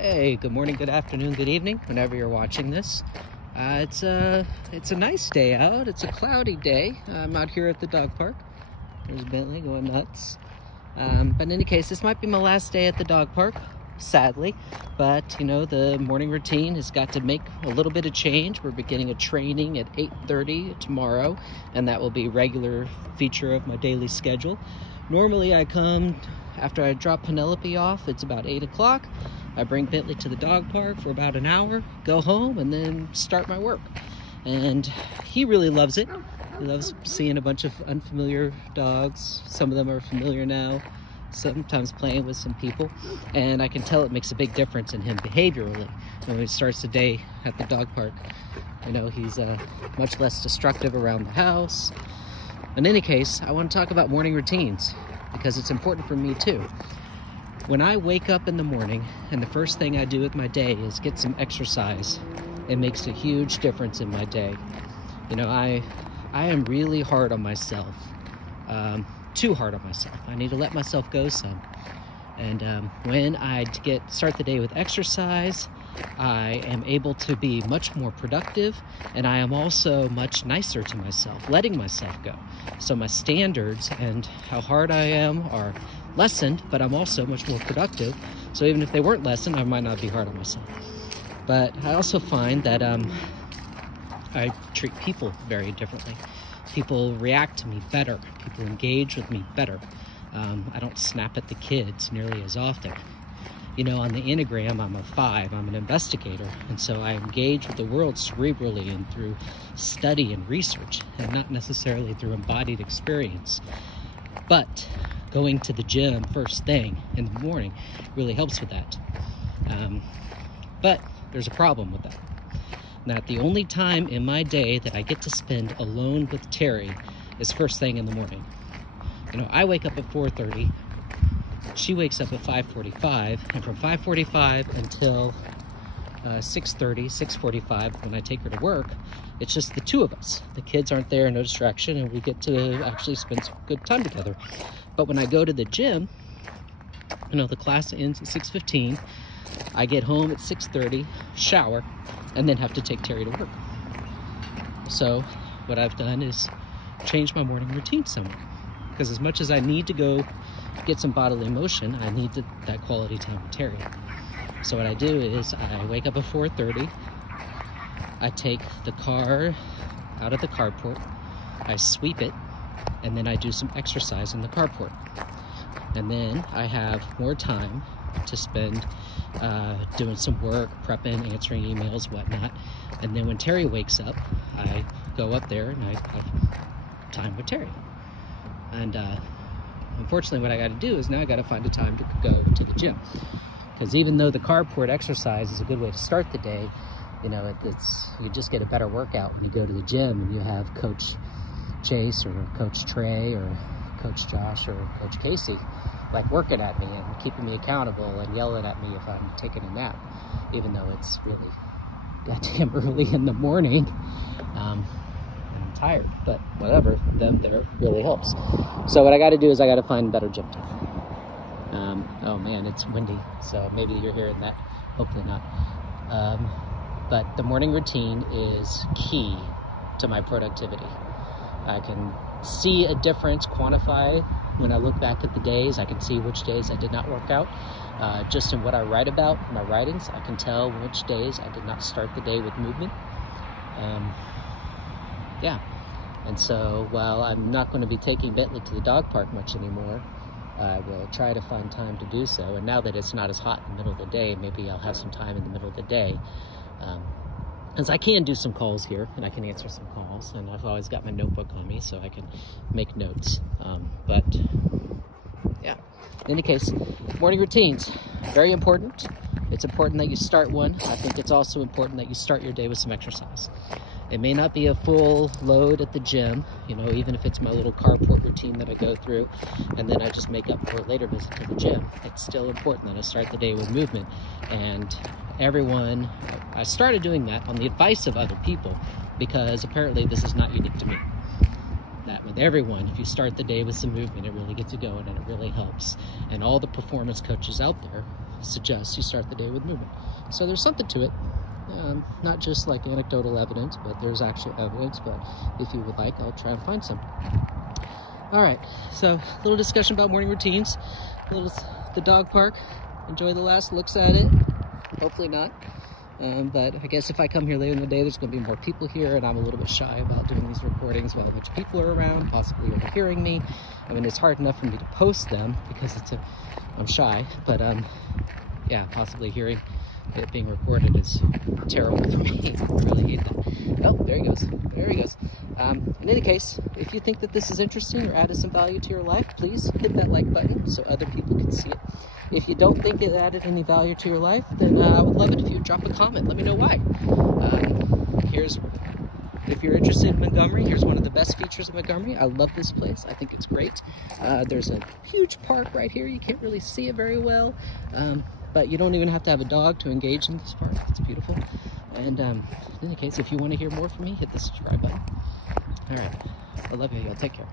Hey, good morning, good afternoon, good evening, whenever you're watching this. It's a nice day out. It's a cloudy day. I'm out here at the dog park. There's Bentley going nuts. But in any case, this might be my last day at the dog park, sadly. But, you know, the morning routine has got to make a little bit of change. We're beginning a training at 8:30 tomorrow, and that will be a regular feature of my daily schedule. Normally, I come after I drop Penelope off. It's about 8 o'clock. I bring Bentley to the dog park for about an hour, go home, and then start my work. And he really loves it. He loves seeing a bunch of unfamiliar dogs. Some of them are familiar now, sometimes playing with some people. And I can tell it makes a big difference in him behaviorally when he starts the day at the dog park. You know, he's much less destructive around the house. In any case, I want to talk about morning routines because it's important for me too. When I wake up in the morning and the first thing I do with my day is get some exercise, it makes a huge difference in my day. You know, I am really hard on myself, too hard on myself. I need to let myself go some. And when I start the day with exercise, I am able to be much more productive, and I am also much nicer to myself, letting myself go. So my standards and how hard I am are lessened, but I'm also much more productive. So even if they weren't lessened, I might not be hard on myself. But I also find that I treat people very differently. People react to me better. People engage with me better. I don't snap at the kids nearly as often. You know, on the Enneagram, I'm a 5. I'm an investigator. And so I engage with the world cerebrally and through study and research, and not necessarily through embodied experience. But going to the gym first thing in the morning really helps with that. But there's a problem with that. Now, the only time in my day that I get to spend alone with Terry is first thing in the morning. You know, I wake up at 4:30. She wakes up at 5:45, and from 5:45 until 6:30, 6:45, when I take her to work, it's just the two of us. The kids aren't there, no distraction, and we get to actually spend some good time together. But when I go to the gym, you know, the class ends at 6:15. I get home at 6:30, shower, and then have to take Terry to work. So what I've done is change my morning routine somewhat. Because as much as I need to go get some bodily motion, I need that quality time with Terry. So what I do is I wake up at 4:30. I take the car out of the carport. I sweep it, and then I do some exercise in the carport. And then I have more time to spend doing some work, prepping, answering emails, whatnot. And then when Terry wakes up, I go up there and I have time with Terry. And unfortunately, what I got to do is now I got to find a time to go to the gym. Because even though the carport exercise is a good way to start the day, you know, you just get a better workout when you go to the gym and you have Coach Chase or Coach Trey or Coach Josh or Coach Casey like working at me and keeping me accountable and yelling at me if I'm taking a nap, even though it's really goddamn early in the morning. I'm tired, but whatever, them there really helps. So what I got to do is I got to find a better gym time. Oh man, it's windy, so maybe you're hearing that. Hopefully not. But the morning routine is key to my productivity. I can see a difference, quantify when I look back at the days. I can see which days I did not work out. Just in what I write about, in my writings, I can tell which days I did not start the day with movement. Yeah, and so while I'm not going to be taking Bentley to the dog park much anymore, I will try to find time to do so. And now that it's not as hot in the middle of the day, maybe I'll have some time in the middle of the day. Because I can do some calls here, and I can answer some calls, and I've always got my notebook on me so I can make notes. But yeah, in any case, morning routines, very important. It's important that you start one. I think it's also important that you start your day with some exercise. It may not be a full load at the gym, you know, even if it's my little carport routine that I go through, and then I just make up for a later visit to the gym. It's still important that I start the day with movement. And I started doing that on the advice of other people, because apparently this is not unique to me. That with everyone, if you start the day with some movement, it really gets you going and it really helps. And all the performance coaches out there suggests you start the day with movement. So there's something to it. Not just like anecdotal evidence, but there's actual evidence. But if you would like, I'll try and find some. All right, so a little discussion about morning routines. The dog park. Enjoy the last looks at it. Hopefully not. But I guess if I come here later in the day, there's going to be more people here, and I'm a little bit shy about doing these recordings while a bunch of people are around, possibly overhearing me. I mean, it's hard enough for me to post them because I'm shy, but yeah, possibly hearing it being recorded is terrible for me. I really hate that. Oh, there he goes. There he goes. In any case, if you think that this is interesting or added some value to your life, please hit that like button so other people can see it. If you don't think it added any value to your life, then I would love it if you would drop a comment. Let me know why. If you're interested in Montgomery, here's one of the best features of Montgomery. I love this place. I think it's great. There's a huge park right here. You can't really see it very well, but you don't even have to have a dog to engage in this park. It's beautiful. And in any case, if you want to hear more from me, hit the subscribe button. All right. I love you. Y'all take care.